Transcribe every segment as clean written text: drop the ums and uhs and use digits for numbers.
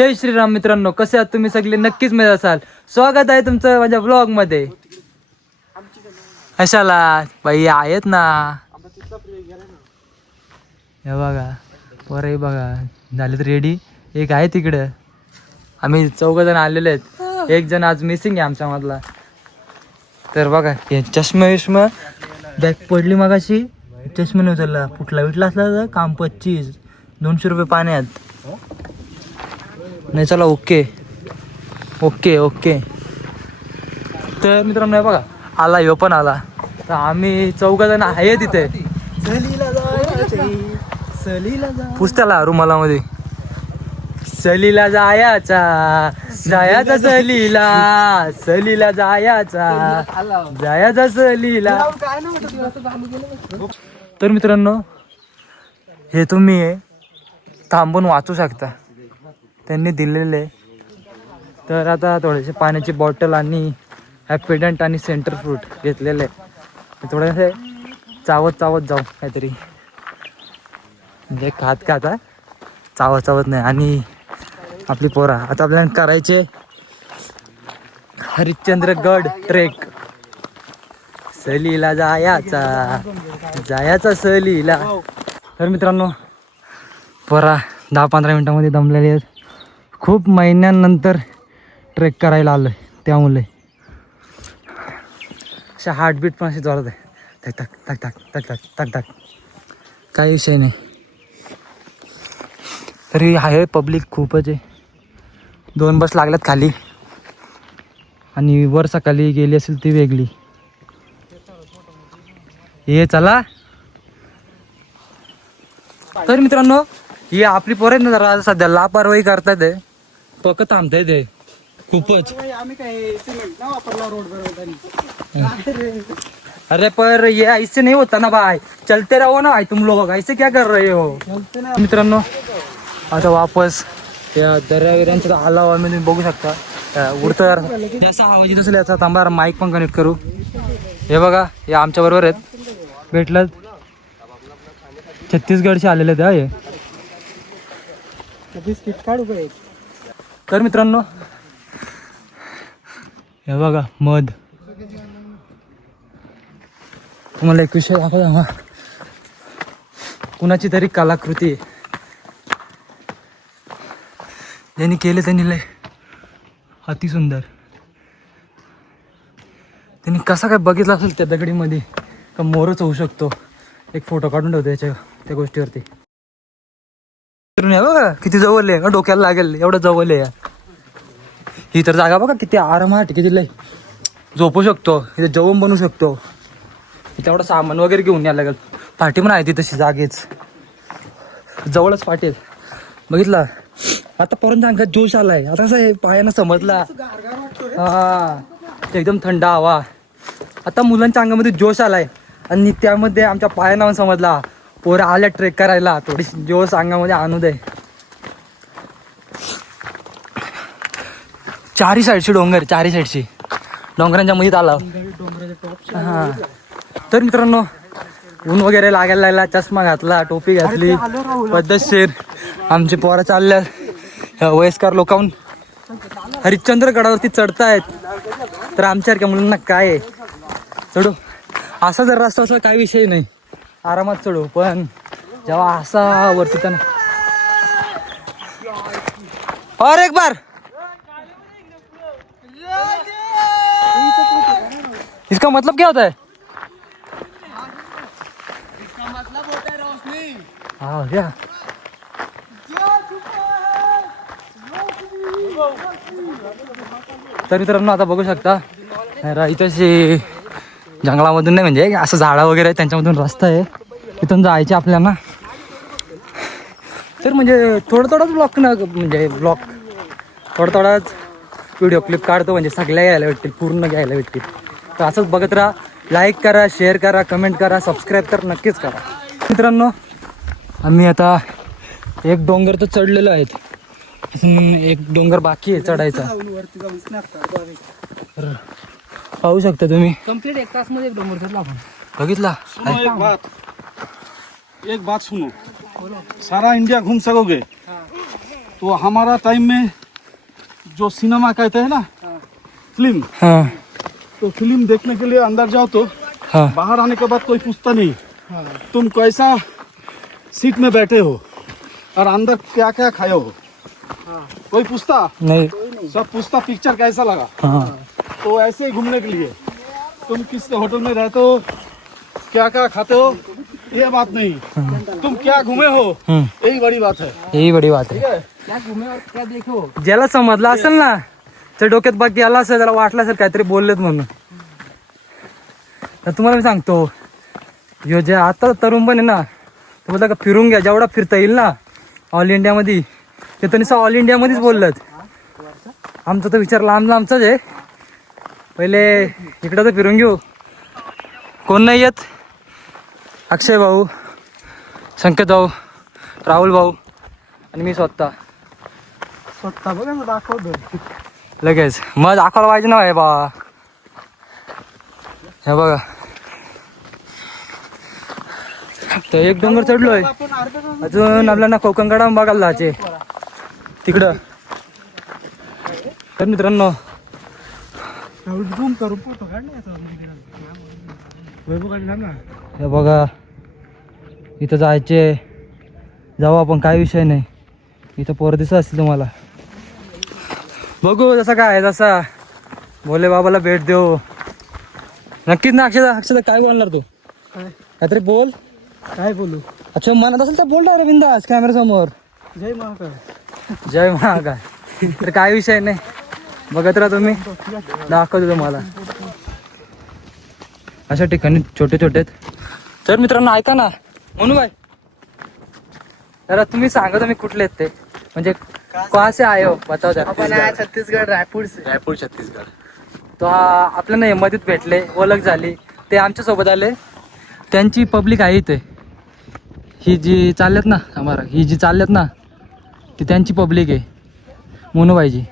जय श्रीराम मित्रांनो, कसे आहात तुम्ही सगळे? नक्कीच मजा असाल. स्वागत आहे तुमचं माझ्या ब्लॉग मध्ये. कशाला बाई आहेत ना, हे बघा वरही बघा झालेत रेडी. एक आहे तिकडं. आम्ही 4 जण आलेले आहेत. एक जण आज मिसिंग आहे आमच्या मधला. तर बघा हे चष्मा बॅग पडली मगाशी, चष्मा नाही उचलला. फुटला विटला असला तर काम 25 200 रुपये पाण्यात. नाही चला ओके ओके ओके. तर मित्रांनो हे बघा आला, ह्यो पण आला. तर आम्ही 4 जण आहे तिथे. पुसत्याला रुमालामध्ये सलीला जायाचा जायाचा सलीला सलीला जायाचा जायाचा सलीला. तर मित्रांनो हे तुम्ही थांबून वाचू शकता, त्यांनी दिलेले. तर आता थोडेसे पाण्याची बॉटल आणि हॅपीडंट आणि सेंटर फ्रूट घेतलेले. थोडेसे चावत चावत जाऊ काहीतरी, म्हणजे खात खाता चावत चावत नाही. आणि आपली पोरा आता आपल्याला करायचे हरिश्चंद्रगड ट्रेक. सलीला जायाचा जायाचा सलीला. तर मित्रांनो पोरा 10-15 मिनिटांमध्ये दमलेले आहेत. खूप महिन्यांनंतर ट्रेक करायला आलोय, त्यामुळे अशा हार्टबीट पण अशी जोरात आहे. धक धक धक धक धक धक धक. काही विषय नाही. तरी आहे पब्लिक खूपच आहे. 2 बस लागल्यात खाली, आणि वर सकाळी गेली असेल ती वेगळी. ये चला. तर मित्रांनो ही आपली पोरं आहेत ना, जरा सध्या लापरवाही करतात आहे. पक थांबताय ते खूपच. अरे पर ये ऐसे नहीं होता ना भाई, चलते रहो ना भाई, तुम लोग ऐसे क्या कर रहे हो. मित्रांनो आता वापस त्या दर्याविरांचा आलावा मी तुम्ही बघू शकता. उडतं जसा आवाज येत असेल याचा. थांबा माईक पण कनेक्ट करू. हे बघा हे आमच्या बरोबर आहेत, भेटलं. छत्तीसगडचे आलेले आहेत हे. तर मित्रांनो हे बघा मध. तुम्हाला एक विषय दाखवता, कुणाची तरी कलाकृती ज्यांनी केले त्यांनी लय अतिसुंदर. त्यांनी कसा काय बघितला असेल त्या दगडीमध्ये का मोरच होऊ शकतो. एक फोटो काढून ठेवतो याच्या त्या गोष्टीवरती. बघा किती जवळ आहे, डोक्याला लागेल एवढं जवळ आहे. ही तर जागा बघा किती आरामात, किती लय झोपू शकतो इथे, जेवण बनवू शकतो. तेवढं सामान वगैरे घेऊन यायला लागेल. पाठी पण आहे ती तशी जागेच, जवळच पाठी आहेत. बघितला आता पर्यंत अंगात जोश आलाय. आता असं आहे पायानं समजला, हा एकदम थंड हवा. आता मुलांच्या अंगामध्ये जोश आलाय, आणि त्यामध्ये आमच्या पायानं समजला पोरं आल्या ट्रेक करायला. थोडीशी जोश अंगामध्ये आणू दे. चारी साईडची डोंगर, चारी साईडची डोंगरांच्या मध्ये आला. हा तर मित्रांनो ऊन वगैरे लागायला लागला. चष्मा घातला, टोपी घातली, पद्धतशीर आमचे पोरं चालल्या वयस्कर लोकांहून हरिश्चंद्रगडावरती चढतायत. तर आमच्यासारख्या मुलांना काय आहे, चढू. असा जर रस्ता असला काही विषय नाही, आरामात चढू. पण जेव्हा असा वरती त्यांना और एक बार इसका मतलब क्या होता है? इसका मतलब होता है रोशनी. हाँ क्या. तर मित्रांनो आता बघू शकता इथं जंगलामधून नाही, म्हणजे असं झाडं वगैरे आहे त्यांच्यामधून रस्ता आहे. इथून जायचे आपल्याला. तर म्हणजे थोडाच ब्लॉक ना, म्हणजे ब्लॉक थोडाच व्हिडिओ क्लिप काढतो, म्हणजे सगळ्या घ्यायला भेटतील, पूर्ण घ्यायला भेटतील. तर असंच बघत राहा. लाईक करा, शेअर करा, कमेंट करा, सबस्क्राईब तर नक्कीच करा. मित्रांनो आम्ही आता एक डोंगर तर चढलेलो आहेत, एक डोंगर बाकी आहे चढायचा. पाहू शकता तुम्ही, कंप्लीट 1 तास मध्ये एक डोंगर चढला आपण. बघितला. एक बात सुनो, सारा इंडिया घूम सकोगे तो हमारा टाइम में जो सिनेमा कहते हैं ना, फिल्म, हाँ तो फिल्म देखने के लिए अंदर जाओ तो हाँ बाहर आने के बाद कोई पूछता नहीं तुम कैसा सीट में बैठे हो और अंदर क्या क्या खाए हो। कोई पूछता नहीं। सब पूछता पिक्चर कैसा लगा। हाँ तो ऐसे ही घूमने के लिए तुम किस होटल में रहते हो, क्या क्या खाते हो, ये बात नहीं, तुम क्या घूमे हो, यही बड़ी बात है। यही बड़ी बात आहे. क्या घूमे और क्या देखो। ज्याला समजलं असेल ना त्या डोक्यात बघ गेला असेल, त्याला वाटलं असेल काहीतरी बोललेत म्हणून. तर तुम्हाला मी सांगतो, ह्यो जे आता तरुण पण आहे ना, तो बोलता का फिरून घ्या, जेवढा फिरता येईल ना ऑल इंडियामध्ये, ते तर नुसतं ऑल इंडियामध्येच बोललं. आमचा तर विचार लांब लांबचाच आहे. पहिले इकडं तर फिरून घेऊ. कोण नाही येत? अक्षय भाऊ, संकेत भाऊ, राहुल भाऊ आणि मी स्वतः बघा ना दाखवतो लगेच. मग दाखवायला पाहिजे ना हे बा. हे बघा, तर एक डोंगर चढलोय, अजून आपल्याला कोकणकडा बघायला जायचे तिकडं. तर मित्रांनो, झूम करून फोटो काढले. हे बघा, इथं जायचे, जाऊ आपण, काय विषय नाही. इथं पोरं दिसत असतील तुम्हाला. बघू जसा काय जसा भोले बाबाला भेट देऊ. नक्कीच ना अक्षदा. अक्षदा काय बोलणार तू? काहीतरी बोल. काय बोलू? अच्छा म्हणत असेल तर बोल ना रविंदास कॅमेरा समोर. जय महाकाळ. जय महाकाळ. तर काय विषय नाही, बघत राहा तुम्ही, दाखवतो तुम्हाला. अशा ठिकाणी छोटे छोटे. तर मित्रांनो ऐका ना, म्हणू बाय जरा तुम्ही सांगा तुम्ही कुठले आहेत ते, म्हणजे कहाँ से आए हो बताओ जरा. आपण आहे छत्तीसगड, रायपूर से. रायपूर छत्तीसगड. तो आपल्याला मध्येच भेटले, ओळख झाली, ते आमच्या सोबत आले. त्यांची पब्लिक आहे इथे, ही जी चालल्यात ना आम्हाला, ही जी चालल्यात ना ती त्यांची पब्लिक आहे, मोनूबाईजी.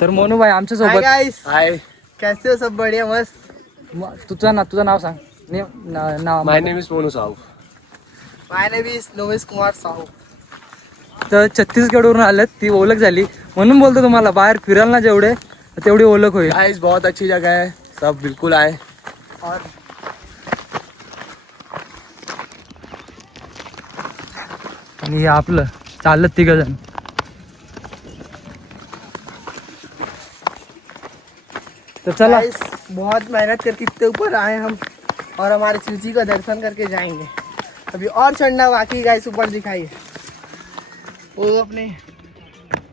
तर मोनूबाई आमच्या सोबत. हाय, कैसे हो? सब बढ़िया, मस्त. तुझं नाव सांग. नाव. My name is Monu Sahu. My name is Novesh Kumar Sahu. तर छत्तीसगडवरून आलेत, ती ओळख झाली म्हणून बोलतो तुम्हाला, बाहेर फिरायला ना जेवढे तेवढी ओळख होईल. गाइस बहुत अच्छी जगह है, सब बिल्कुल आए. और आणि हे आपलं चालत 3 जण. तो चला. गाइस, बहुत मेहनत करके इतने ऊपर आए हम, और हमारे शिव जी का दर्शन करके जाएंगे. अभी और चढ़ना बाकी. गाइस ऊपर दिखाइए, वो अपने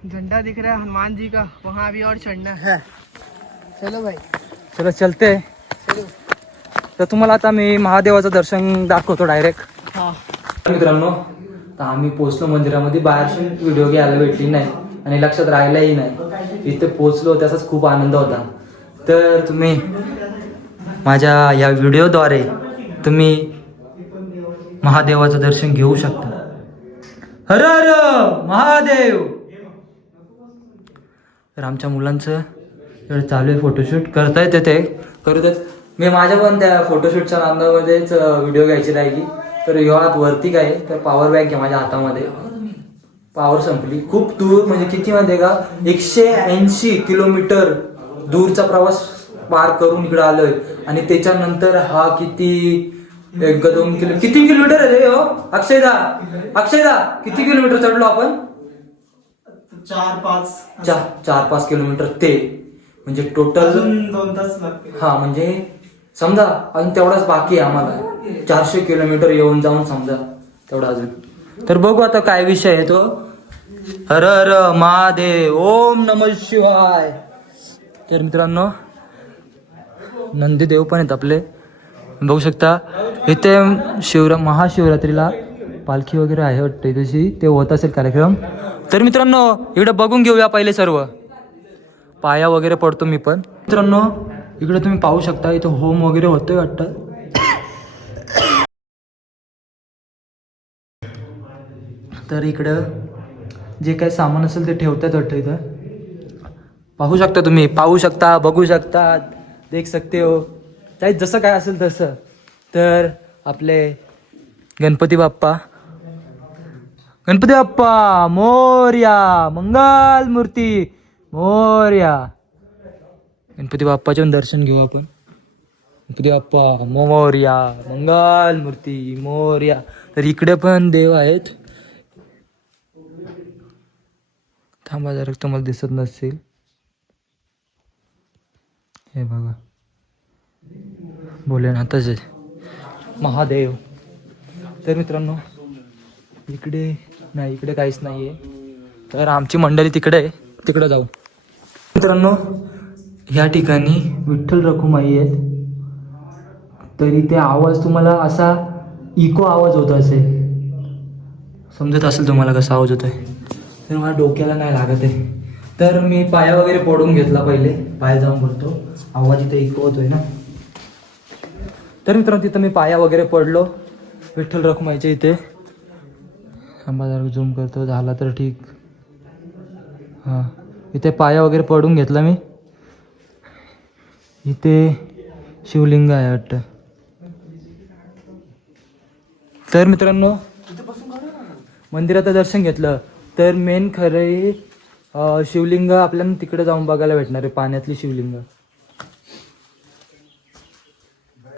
झंडा दिख रहा है हनुमान जी का, वहाँ अभी और चढ़ना है. चलो भाई, चलो चलते. चलो. तर तुम्हाला आता मी महादेवाचं दर्शन दाखवतो डायरेक्ट. हाँ. मित्रांनो, तर आम्ही पोचलो मंदिरामध्ये. बाहेरची व्हिडिओ घ्यायला भेटली नाही आणि लक्षात राहिलाही नाही. इथे पोचलो त्याचाच खूप आनंद होता. तर तुम्ही माझ्या या व्हिडिओद्वारे तुम्ही महादेवाचं दर्शन घेऊ शकता. हर हर महादेव. तर आमच्या मुलांचं एवढं चालू आहे, फोटोशूट करता येते ते करू देत. मी माझ्या पण त्या फोटोशूटच्या नांदामध्येच व्हिडिओ घ्यायची राहिली. तर ह्यो हात वरती काय, तर पॉवर बँक आहे माझ्या हातामध्ये. पॉवर संपली. खूप दूर, म्हणजे किती माहिती आहे का, 180 किलोमीटर दूरचा प्रवास पार करून इकडे आलोय. आणि त्याच्यानंतर हा किती 1-2 किती किलोमीटर आहे रे हो अक्षयदा? अक्षयदा किती किलोमीटर चढलो आपण? 4-5 किलोमीटर. ते म्हणजे टोटल 2 तास लागतील. हा, म्हणजे समजा अजून तेवढाच बाकी आहे आम्हाला. 400 किलोमीटर येऊन जाऊन समजा तेवढा अजून. तर बघू आता काय विषय आहे तो. हर हर महादेव, ओम नमः शिवाय. तर मित्रांनो, नंदीदेव पण आहेत आपले, बघू शकता. इथे महाशिवरात्रीला पालखी वगैरे आहे वाटतं तशी, ते होत असेल कार्यक्रम. तर मित्रांनो इकडे बघून घेऊया पहिले सर्व. पाया वगैरे पडतो मी पण. मित्रांनो इकडे तुम्ही पाहू शकता, इथं होम वगैरे होतोय वाटतं. तर इकडं जे काही सामान असेल ते ठेवतात वाटतं इथं. पाहू शकता तुम्ही, पाहू शकता, बघू शकता, देख सकते हो. काही जसं काय असेल तसं. तर आपले गणपती बाप्पा गणपती बाप्पा मोरया, मंगल मूर्ती मोरया. गणपती बाप्पाचे पण दर्शन घेऊ आपण. गणपती बाप्पा मोरया, मंगल मूर्ती मोरया. तर इकडे पण देव आहेत. थांबा जरा, तुम्हाला दिसत नसेल. हे बघा, भोलेनाथाचे महादेव. तर मित्रांनो, इकडे नाही, इकडे काहीच नाही आहे. तर आमची मंडळी तिकडे आहे, तिकडे जाऊ. मित्रांनो, ह्या ठिकाणी विठ्ठल रखुमाई आहेत. तरी ते आवाज तुम्हाला असा इको आवाज होत असेल, समजत असेल तुम्हाला कसा आवाज होतोय. तर मला डोक्याला नाही लागत आहे. तर मी पाया वगैरे पडून घेतला पहिले, पाया जाऊन बोलतो, आवाज इथे इको होतोय ना. तर मित्रांनो, तिथं मी पाया वगैरे पडलो विठ्ठल रखुमाईच्या इथे. थांबा जरा झूम करतो, झाला तर ठीक. हां, इथे पाया वगैरे पडून घेतला मी. इथे शिवलिंग आहे वाटतं. तर मित्रांनो, मंदिराचं दर्शन घेतलं. तर मेन खरे शिवलिंग आपल्याला तिकडे जाऊन बघायला भेटणार आहे, पाण्यातली शिवलिंग.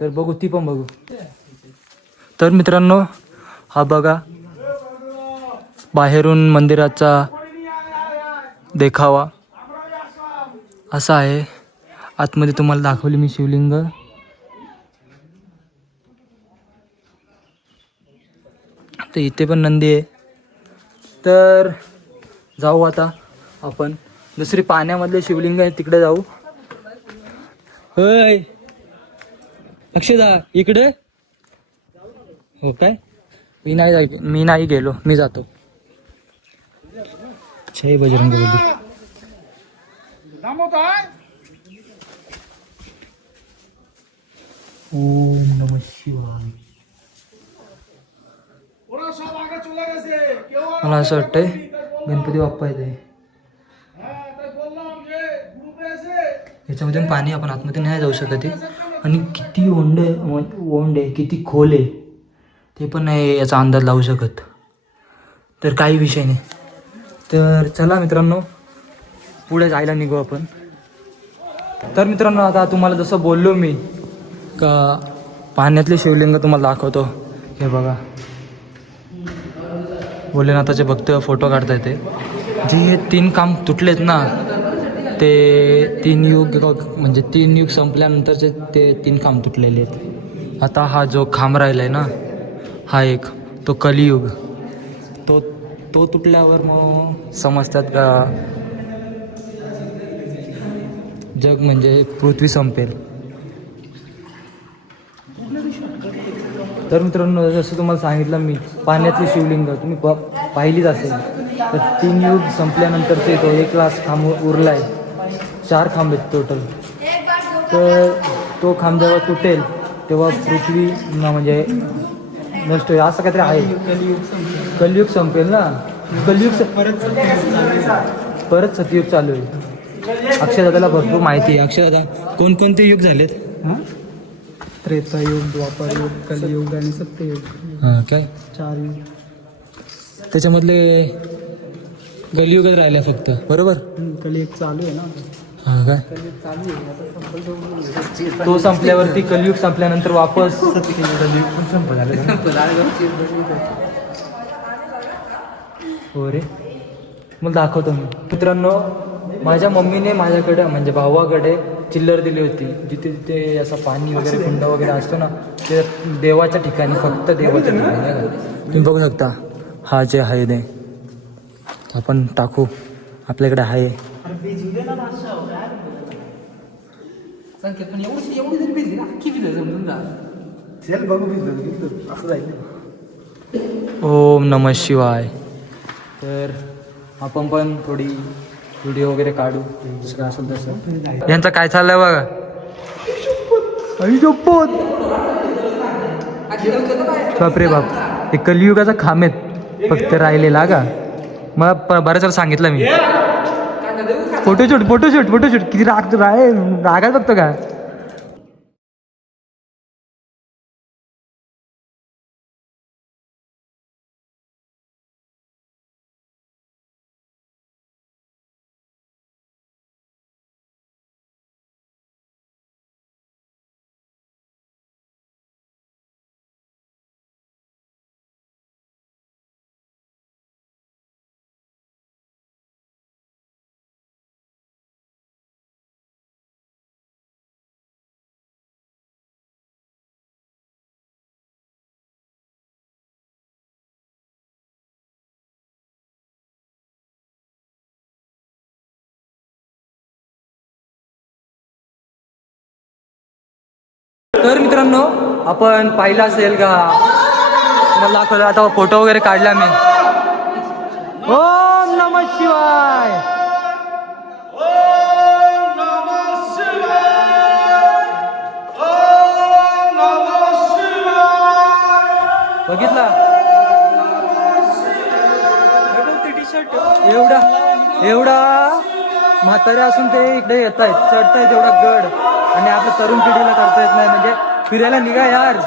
तर बघू, ती पण बघू. तर मित्रांनो, हा बघा बाहेरून मंदिराचा देखावा असा आहे. आतमध्ये तुम्हाला दाखवली मी शिवलिंग. तर इथे पण नंदी आहे. तर जाऊ आता आपण दुसरी पाण्यामधले शिवलिंग आहे तिकडे जाऊ. होय अक्षदा, इकडे हो काय? मी नाही गेलो, मी जातो. जय बजरंगबली. ओम नमः शिवाय. मला असं वाटतंय गणपती बाप्पा येते. याच्यामधून पाणी आपण आतमध्ये नाही जाऊ शकत आहे. आणि किती ओंड आहे, किती खोल आहे ते पण नाही याचा अंदाज लावू शकत. तर काही विषय नाही. तर चला मित्रांनो, पुढे जायला निघू आपण. तर मित्रांनो, आता तुम्हाला जसं बोललो मी का पाण्यातले शिवलिंग तुम्हाला दाखवतो. हे बघा, भोलेनाथाचे भक्त फोटो काढता येते. जे हे 3 काम तुटलेत ना, ते 3 युग म्हणजे 3 युग संपल्यानंतरचे ते 3 खांब तुटलेले आहेत. आता हा जो खांब राहिला आहे ना, हा एक तो कलियुग. तो तुटल्यावर मग समजतात का जग म्हणजे पृथ्वी संपेल. तर मित्रांनो, जसं तुम्हाला सांगितलं मी, पाण्यातली शिवलिंग तुम्ही पाहिलीच असेल. तर 3 युग संपल्यानंतरचे तो 1 लाख खांब उरला आहे. 4 खांब आहेत टोटल. तर तो खांब जेव्हा तुटेल तेव्हा पृथ्वी म्हणजे नष्ट होईल, असं काहीतरी आहे. कलियुग संपेल ना. परत सतयुग चालू होईल. अक्षयदादाला भरपूर माहिती आहे. अक्षयदादा, कोणकोणते युग झालेत? त्रेतायुग, द्वापरयुग, कलियुग आणि सत्ययुग. हां काय? 4 युग. त्याच्यामधले कलियुगच राहिले फक्त, बरोबर? कलियुग चालू आहे ना. हां काय? कलियुग चालू आहे. तो संपल्यावरती कलियुग संपल्यानंतर वापस कलियुग पण संपला. हो रे, मग दाखवतो मी. मित्रांनो, माझ्या मम्मीने माझ्याकडे म्हणजे भावाकडे चिल्लर दिली होती. जिथे तिथे असं पाणी वगैरे कुंड वगैरे असतो ना, ते देवाच्या ठिकाणी, फक्त देवाच्या ठिकाणी आहे. तुम्ही बघू शकता, हा जे आहे ते आपण टाकू, आपल्याकडे आहे. ओम नमः शिवाय. तर आपण पण थोडी व्हिडिओ वगैरे काढू, जसं असेल तसं. यांचं काय चाललंय बघा. बापरे बाप, हे कलियुगाचा खांब आहेत फक्त राहिलेला का. मला बऱ्याच वेळा सांगितलं मी. फोटोशूट किती रागात बघतो का. तर मित्रांनो आपण पाहिलं असेल का तुम्हाला दाखवलं आता फोटो वगैरे काढला मी. ओम नमः शिवाय. बघितला एवढा एवढा म्हातारे असून ते इकडे येत आहेत चढतायत एवढा गड आणि आपल्या तरुण पिढीला करता येत नाही. म्हणजे फिरायला निघा यार.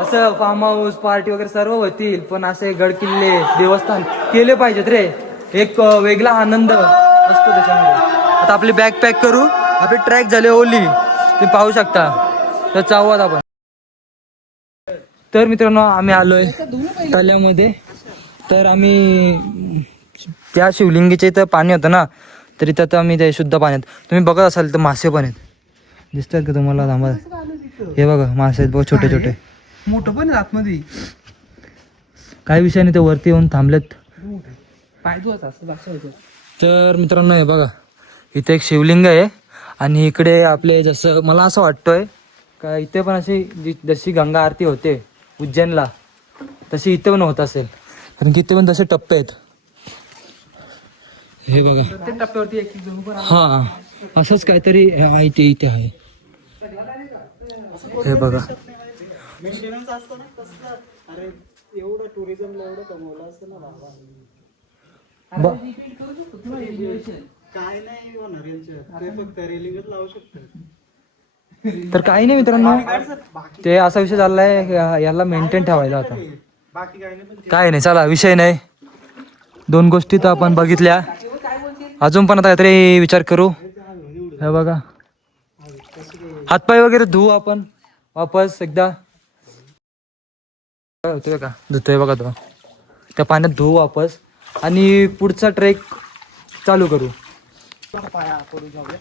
असं फार्म हाऊस पार्टी वगैरे सर्व होतील पण असे गड किल्ले देवस्थान केले पाहिजेत रे. एक वेगळा आनंद असतो त्याच्यामध्ये. आता आपली बॅग पॅक करू. आपली ट्रॅक झाली ओली तुम्ही पाहू शकता. तर चावत आपण. तर मित्रांनो आम्ही आलोय तल्यामध्ये. तर आम्ही त्या शिवलिंगीच्या इथं पाणी होतं ना तर इथं तर आम्ही ते शुद्ध पाण्यात तुम्ही बघत असाल तर मासे पण आहेत. दिसतात का तुम्हाला? थांबा हे बघा मासे आहेत बघ छोटे छोटे. मोठं पण आहे आतमध्ये. काही विषय नाही ते वरती येऊन थांबलेत. पाहिजे. तर मित्रांनो हे बघा इथे एक शिवलिंग आहे आणि इकडे आपले जसं मला असं वाटतंय का इथे पण अशी जशी गंगा आरती होते उज्जैनला तशी इथे पण होत असेल कारण की इथे पण तसे टप्पे आहेत. हे बघा प्रत्येक टप्प्यावरती एक जण उभं राहतं. हा असंच काहीतरी आहे ते इथे आहे. हे बघा काय नाही होणार यांच्यात. ते फक्त रेलिंगच लावू शकतात. तर काही नाही मित्रांनो ते असा विषय चाललाय याला मेंटेन ठेवायला होता. बाकी काय नाही. पण काय नाही चला विषय नाही. दोन गोष्टी तर आपण बघितल्या अजून पण आता काहीतरी विचार करू. हे बघा हातपाय वगैरे धुवू आपण वापस एकदा. होतोय का धुतोय बघा तो त्या पाण्यात धुवू वापस आणि पुढचा ट्रेक चालू करू. पाया करू जाऊया.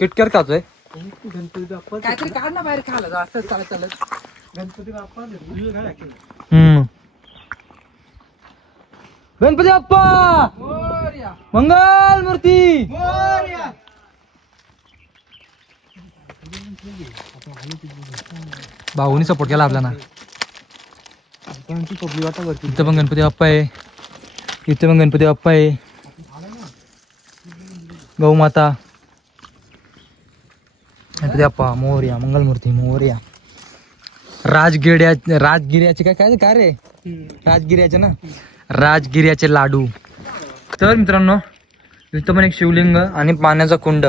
किटकर खातोय. गणपती बाप्पा काहीतरी काढ ना बाहेर खायला असं चालत चालत. गणपती बाप्पा गणपती बाप्पा मोरया मंगल मूर्ती. मोरया. भाऊनी सपोर्ट केला आपल्याला. पब्लिक वाटा वरती. इथं पण गणपती बाप्पा आहे. इथे पण गणपती बाप्पा आहे. गौमाता गणपती बाप्पा मोरया मंगलमूर्ती मोरया. राजगिर्याचे काय रे राजगिर्याचे ना राजगिर्याचे लाडू. तर मित्रांनो इथं पण एक शिवलिंग आणि पाण्याचा कुंड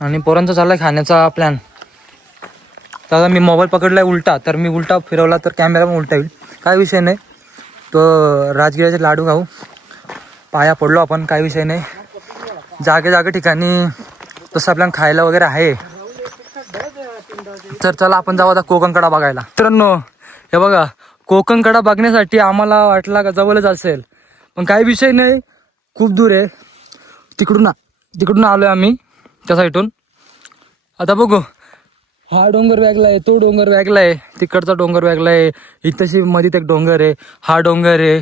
आणि पोरांचा चाललाय खाण्याचा प्लॅन. तर आता मी मोबाईल पकडलाय उलटा तर मी उलटा फिरवला तर कॅमेरा पण उलटा येईल. काय विषय नाही. तो राजगिर्याचे लाडू खाऊ. पाया पडलो आपण काय विषय नाही. जागे ठिकाणी तसं आपल्याला खायला वगैरे आहे. तर चला आपण जाऊ आता कोकणकडा बघायला. मित्रांनो हे बघा कोकणकडा बघण्यासाठी आम्हाला वाटला का जवळच असेल पण काही विषय नाही. खूप दूर आहे. तिकडून आलोय आम्ही त्या साईडून. आता बघू हा डोंगर वेगला आहे तो डोंगर वेगला आहे तिकडचा डोंगर वेगला आहे. इथंशी मध्ये एक डोंगर आहे हा डोंगर आहे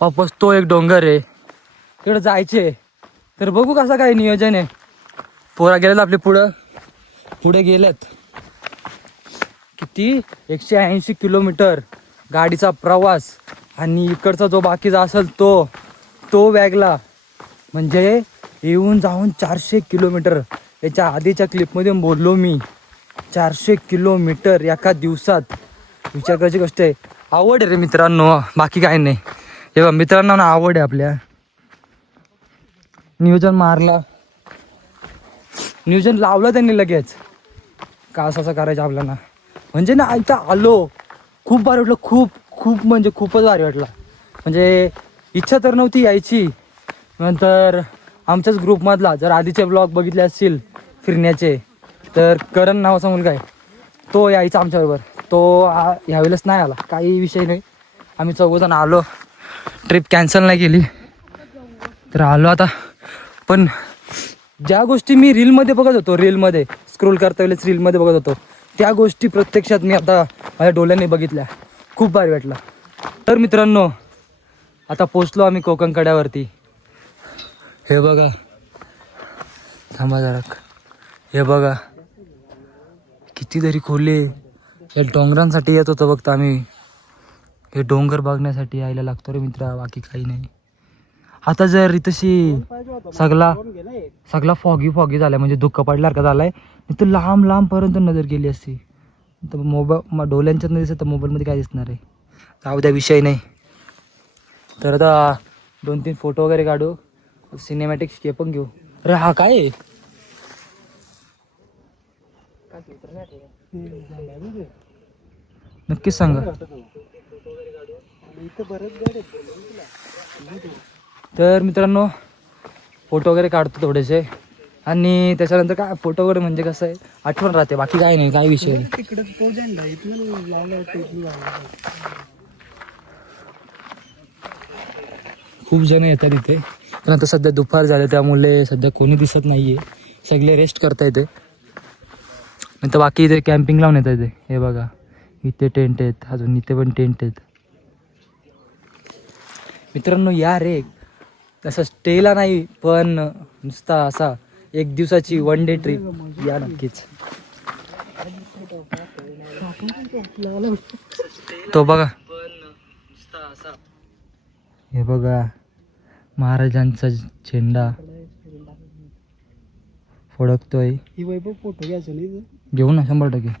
वापस तो एक डोंगर आहे. तिकडे जायचे तर बघू कसं काय नियोजन आहे. पोरा गेलेत आपले पुढे गेलेत. किती 180 किलोमीटर गाडीचा प्रवास आणि इकडचा जो बाकीचा असेल तो वेगला म्हणजे येऊन जाऊन 400 किलोमीटर. याच्या आधीच्या क्लिपमध्ये बोललो मी 400 किलोमीटर एका दिवसात. विचार करायची गोष्ट आहे. आवड आहे रे मित्रांनो बाकी काय नाही. हे बघ मित्रांनो ना आवड आहे आपल्या. नियोजन लावलं त्यांनी लगेच का असं करायचं आपल्याला. म्हणजे ना इथं आलो खूप भारी वाटलं. खूप म्हणजे खूपच भारी वाटलं. म्हणजे इच्छा तर नव्हती यायची. नंतर आमच्याच ग्रुपमधला जर आधीचे ब्लॉग बघितले असतील फिरण्याचे तर करण नावाचा मुलगा आहे तो यायचा आमच्याबरोबर. तो ह्यावेळेस नाही आला. काही विषय नाही. आम्ही चौघजण आलो. ट्रिप कॅन्सल नाही केली तर आलो आता. पण ज्या गोष्टी मी रीलमध्ये बघत होतो रीलमध्ये स्क्रोल करता वेळेस रीलमध्ये बघत होतो त्या गोष्टी प्रत्यक्षात मी आता माझ्या डोळ्यांनी बघितल्या. खूप भारी वाटलं. तर मित्रांनो आता पोचलो आम्ही कोकण कड्यावरती. हे बघा थांबा जरा हे बघा किती तरी खोले. या डोंगरांसाठी येत होतं फक्त आम्ही. हे डोंगर बघण्यासाठी यायला लागतो रे मित्रा, बाकी काही नाही. आता जर इथशी सगळा फॉगी झालाय, म्हणजे धुक्क पडल्यासारखा झालाय. इथं लांब लांब पर्यंत नजर गेली असती. तर मोबाईल डोल्यांच्यात नाही दिसत, तर मोबाईलमध्ये काय दिसणार आहे. जाऊ द्या, विषय नाही. तर आता 2-3 फोटो वगैरे काढू, सिनेमॅटिक स्केप पण घेऊ. अरे हा काय आहे? नक्कीच सांगा. तर मित्रांनो, फोटो वगैरे काढतो थोडेसे, आणि त्याच्यानंतर काय फोटो वगैरे म्हणजे कसं आहे, आठवण राहते, बाकी काय नाही, काय विषय नाही. खूप जण येतात इथे, पण आता सध्या दुपार झाले त्यामुळे सध्या कोणी दिसत नाहीये, सगळे रेस्ट करता येते. नाही तर बाकी इथे कॅम्पिंग लावून येतात इथे. हे बघा इथे टेंट आहेत, अजून इथे पण टेंट आहेत. मित्रांनो या रे, तसं स्टेला नाही, पण नुसता असा 1 दिवसाची 1 डे ट्रिप या नक्कीच. तो बघा, हे बघा महाराजांचा झेंडा फडकतोय. ही वैभव फोटो घ्यायचं नाही. घेऊ ना 100%.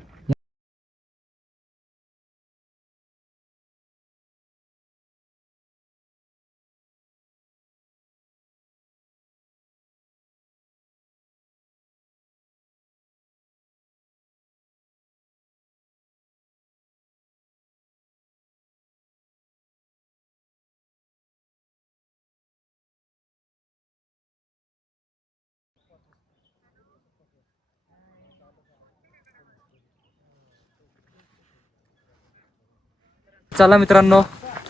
चला मित्रांनो,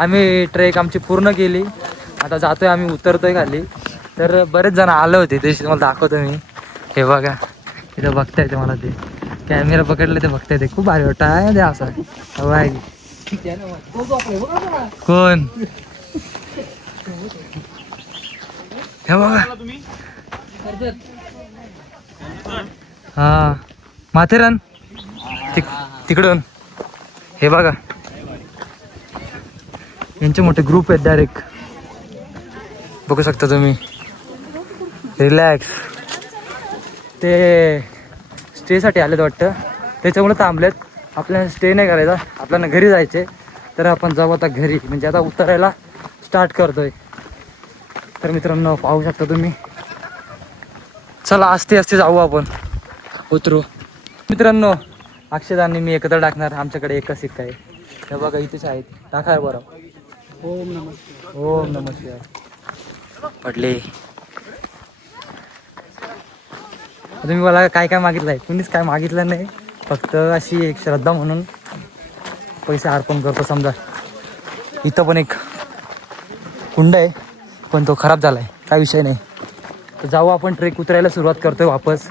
आम्ही ट्रेक आमची पूर्ण केली. आता जातोय आम्ही, उतरतोय खाली. तर बरेच जण आले होते, ते तुम्हाला दाखवतो मी. हे बघा इथं बघता येते मला, ते कॅमेरा पकडले ते बघता येते. खूप भारी वाटतं आहे ते असं. कोण हे बघा, हा माथेरान तिकडून. हे बघा यांचे मोठे ग्रुप आहेत, डायरेक्ट बघू शकता तुम्ही. रिलॅक्स, ते स्टेसाठी आलेत वाटतं, त्याच्यामुळे थांबलेत. आपल्याला स्टे नाही करायचा, आपल्याला घरी जायचे. तर आपण जाऊ आता घरी, म्हणजे आता उतरायला स्टार्ट करतोय. तर मित्रांनो पाहू शकता तुम्ही. चला आस्ते जाऊ, आपण उतरू. मित्रांनो अक्षद आणि मी एकत्र टाकणार, आमच्याकडे एकच सिक्का आहे. हे बघा इथेच आहेत, टाकाय बरं. ओम नमस्कार. ओम नमस्कार. पडले. तुम्ही मला काय काय मागितलं आहे? कुणीच काय मागितलं नाही, फक्त अशी एक श्रद्धा म्हणून पैसे अर्पण करतो. समजा इथं पण एक कुंड आहे, पण तो खराब झाला आहे, काय विषय नाही. तर जाऊ आपण, ट्रेक उतरायला सुरुवात करतोय वापस.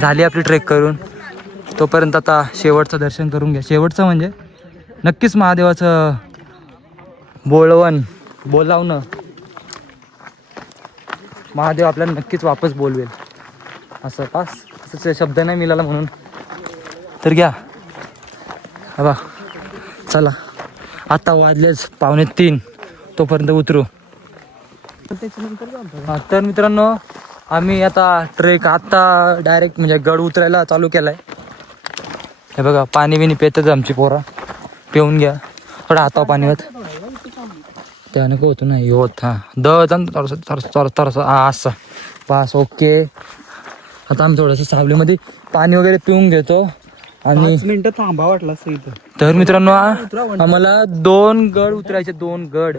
झाली आपली ट्रेक करून. तोपर्यंत आता शेवटचं दर्शन करून घ्या. शेवटचं म्हणजे नक्कीच महादेवाचं बोलावणं. महादेव आपल्याला नक्कीच वापस बोलवेल, असं असं शब्द नाही मिळाला म्हणून. तर घ्या बा, चला आता वाजलेच 2:45, तोपर्यंत उतरू. तर मित्रांनो आम्ही आता ट्रेक आता डायरेक्ट म्हणजे गड उतरायला चालू केलाय. हे बघा पाणी बिणी पेतच आमची पोरा, पिऊन घ्या. थोडा हातावर पाणी होत त्याने का होतं नाही होत. हां तरस असं पास. ओके, आता आम्ही थोडंसं सावलीमध्ये पाणी वगैरे पिऊन घेतो. आणि 5 मिनिटं थांबा वाटलं असं इथं. तर मित्रांनो आम्हाला 2 गड उतरायचे, 2 गड.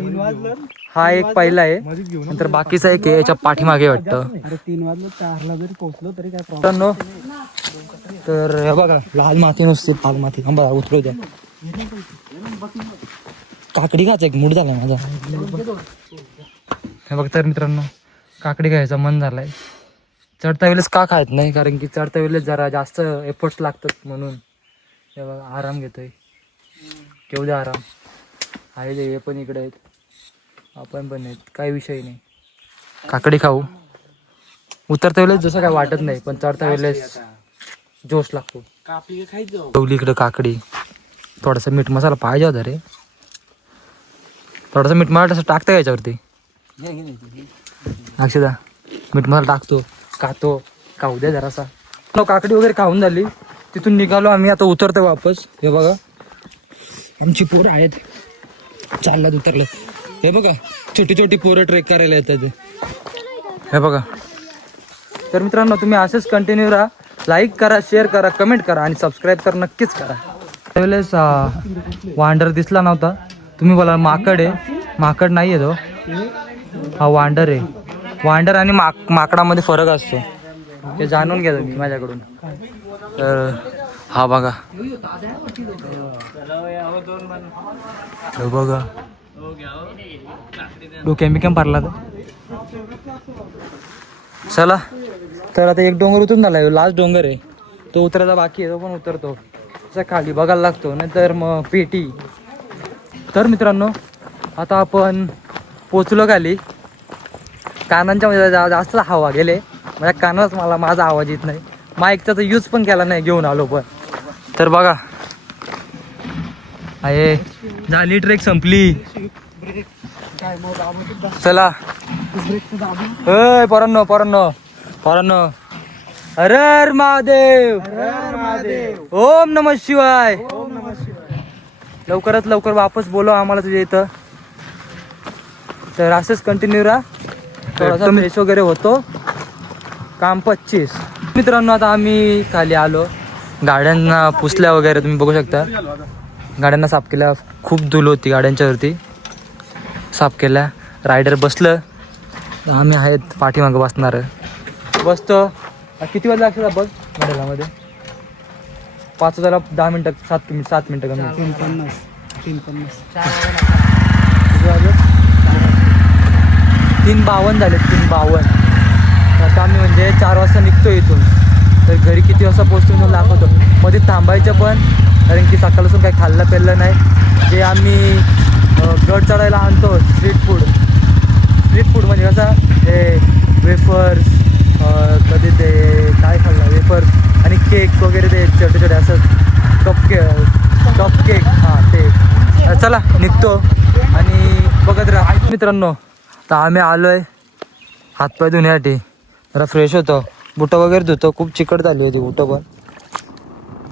हा एक पहिला आहे, नंतर बाकीचा एक आहे याच्या पाठीमागे वाटतं. अरे 3 वाजलं, 4ला जरी पोहोचलो तरी काय मित्रांनो तर हे बघा लाल माती नुसती, लाल माती. बघा उतरू द्या. काकडी खायचा एक मूड झाला माझा. हे बघ, तर मित्रांनो काकडी खायचा मन झालाय. चढता वेळेस का खायत नाही, कारण की चढता वेळेस जरा जास्त एफर्ट्स लागतात म्हणून. हे बघा आराम घेतोय, केवढे आराम आहे. हे पण इकडे आहेत, आपण पण आहेत, काही विषय नाही. काकडी खाऊ. उतरता वेळेस जसं काय वाटत नाही, पण चढता वेळेस जोश लागतो. ठेवली इकडं काकडी, थोडासा मीठ मसाला पाहिजे होता रे. थोडासा मीठ मसाला तसं टाकता का याच्यावरती? अक्षदा मीठ मसाला टाकतो, खातो, खाऊ द्या जरासा. काकडी वगैरे खाऊन झाली, तिथून निघालो आम्ही. आता उतरतो वापस. हे बघा आमची पोरं आहेत, चालल्यात उतरले. हे बघा छोटी छोटी पोरं ट्रेक करायला येतात. हे बघा. तर मित्रांनो तुम्ही असेच कंटिन्यू राहा. लाईक करा, शेअर करा, कमेंट करा आणि सबस्क्राईब तर नक्कीच करा. त्यावेळेस वांडर दिसला नव्हता. तुम्ही बोला माकड आहे, माकड नाही आहे तो, हा वांडर आहे. वांडर आणि माकडामध्ये फरक असतो, हे जाणून घ्या तुम्ही माझ्याकडून. तर हा बघा, बघा डोक्या बिक्याम पारला तर. चला तर आता एक डोंगर उतरून झाला, लास्ट डोंगर आहे तो उतरायचा बाकी आहे, तो पण उतरतो. त्याचा खाली बघायला लागतो, नाहीतर मग पेटी. तर मित्रांनो आता आपण पोचलो खाली. कानांच्या मध्ये जास्त हवा गेले, माझ्या कानालाच मला माझा आवाज येत नाही. माईकचा तर यूज पण केला नाही, घेऊन आलो पण. तर बघा आहे झाली, ट्रेक संपली. चला पोरांनो पोरांनो पोरांनो, हर हर महादेव, ओम नमः शिवाय. लवकरात लवकर वापस बोलव आम्हाला तुझ्या इथं. तर असंच कंटिन्यू राहा, थोडासा फ्रेश वगैरे होतो. काम 25. मित्रांनो आता आम्ही खाली आलो, गाड्यांना पुसल्या वगैरे तुम्ही बघू शकता. गाड्यांना साफ केल्या, खूप धूळ होती गाड्यांच्यावरती, साफ केल्या. रायडर बसलं, आम्ही आहेत पाठीमागं बसणार. बसतो. किती वाजता लागतात बघ गाड्यामध्ये? 5 वाजायला 10 मिनटं, 7 मिनटं कमी. 3:50 3:52 झाले, 3:52. आता आम्ही म्हणजे 4 वाजता निघतो इथून. तर घरी किती वाजता पोहोचतो म्हणून दाखवतो. मध्ये थांबायचं पण, कारण की सकाळपासून काही खाल्लं पेरलं नाही. जे आम्ही गड चढायला आणतो स्ट्रीट फूड म्हणजे कसं हे वेफर्स, कधी ते काय खाल्लं वेफर्स आणि केक वगैरे, ते छोटे छोटे असं कप केक, हां ते. चला निघतो आणि बघत राहा. मित्रांनो तर आम्ही आलो आहे हातपाय धुण्यासाठी. जरा फ्रेश होतो, बुटं वगैरे धुतो, खूप चिकट झाली होती बुटं पण.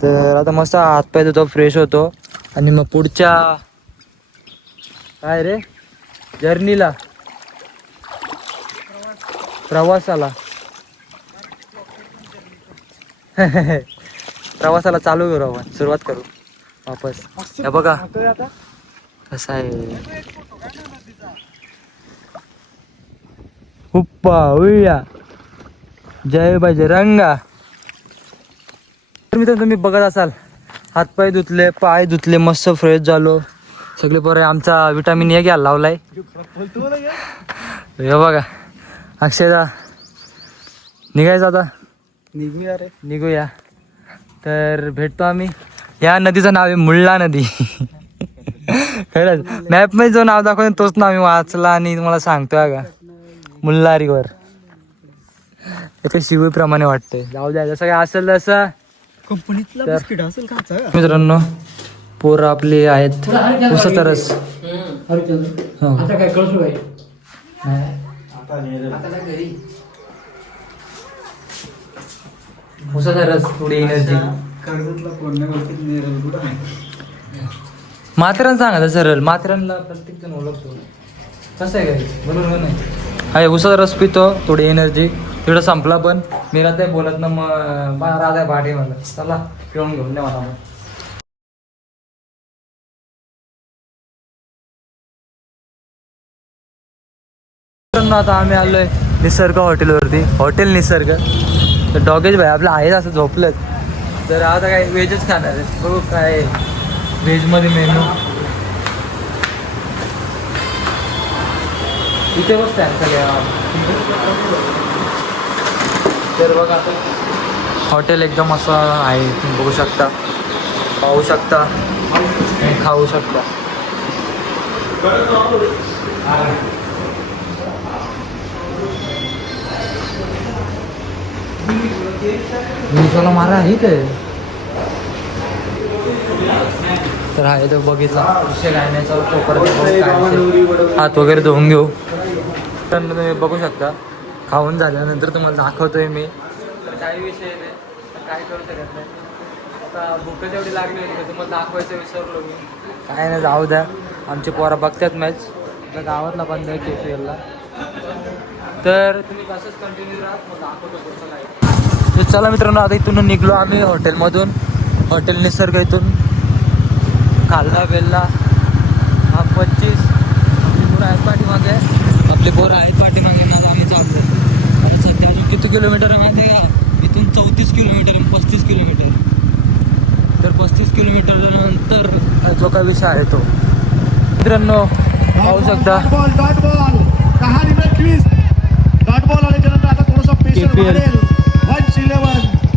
तर आता मस्त हातपाय धुतो, फ्रेश होतो आणि मग पुढच्या काय रे जर्नीला, प्रवासाला प्रवासाला चालू करू आपण, सुरुवात करू वापस. हे बघा कसं आहे, हुप्पा उया जय बजरंगा. मित्रांनो तुम्ही बघत असाल, हातपाय धुतले, पाय धुतले, मस्त फ्रेश झालो सगळे. बरं आमचा विटामिन ए घ्यायला लावलाय. हे बघा अक्षयदा, निघायचं आता, निघूया. तर भेटतो आम्ही. या नदीचं नाव आहे मुळ्ळा नदी. खरंच मॅपमध्ये जो नाव दाखवतो तोच नाव मी वाचला आणि तुम्हाला सांगतोय का, मुल्ला रिव्हर. त्याच्या शिवीप्रमाणे वाटतंय. जाऊ द्या, जसं काय असेल तसं. मित्रांनो पोरं आपले आहेत, उसाचा रस. उसाचा रस, थोडी एनर्जी. माथेरान सांगा सरळ, माथेरानला प्रत्येक जण ओळखतो. कसं आहे काय, बरोबर नाही? आहे उसाचा रस पितो, थोडी एनर्जी. तेवढं संपला पण मी राहते बोलत ना, मग राहते पाठी मला. चला पिऊन घेऊन द्या मला मग. आता आम्ही आलोय निसर्ग हॉटेलवरती, हॉटेल निसर्ग. तर डॉगेज भाई आपलं आहेच असं झोपलं. तर आता काय व्हेजच खाणार आहे, बघू काय व्हेजमध्ये मेनू. इथे बसते सगळ्या. तर बघा हॉटेल एकदम असं आहे, तुम्ही बघू शकता, पाहू शकता आणि खाऊ शकता. विशाला मारा आहे ते. तर हा तो बघितला विषय काय नाही चालू तोपर्यंत हात वगैरे धुवून घेऊ. तर तुम्ही बघू शकता खाऊन झाल्यानंतर तुम्हाला दाखवतोय मी. तर काही विषय नाही काय करू शकत नाही. आता भूक जेवढी लागली होती तर तुम्हाला दाखवायचं विसरलो मी. काय नाही जाऊ द्या. आमचे पोरं बघतात मॅच गावातला बंद आहे KPL ला. तर तुम्ही कसंच कंटिन्यू राहा मग दाखवतो पुढचं काय. तर चला मित्रांनो आता इथून निघलो आम्ही हॉटेलमधून. हॉटेल निसर्ग इथून खाल्ला बेल्ला हा 25 आपली पोरं आहेत पाठीमागे. आपले पोरं आहेत पाठीमागे ना आम्ही चाललो. आता सध्या अजून किती किलोमीटर आहे माहिती आहे का? इथून 34 किलोमीटर आणि 35 किलोमीटर. तर 35 किलोमीटर नंतर जो काय विषय आहे तो मित्रांनो पाहू शकता.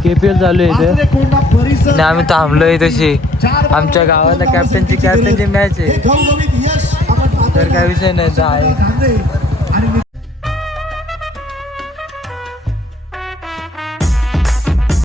KPL चालू आहे इथे आणि आम्ही थांबलोय तशी. आमच्या गावातल्या कॅप्टनची मॅच आहे. तर काय विषय नाही आहे.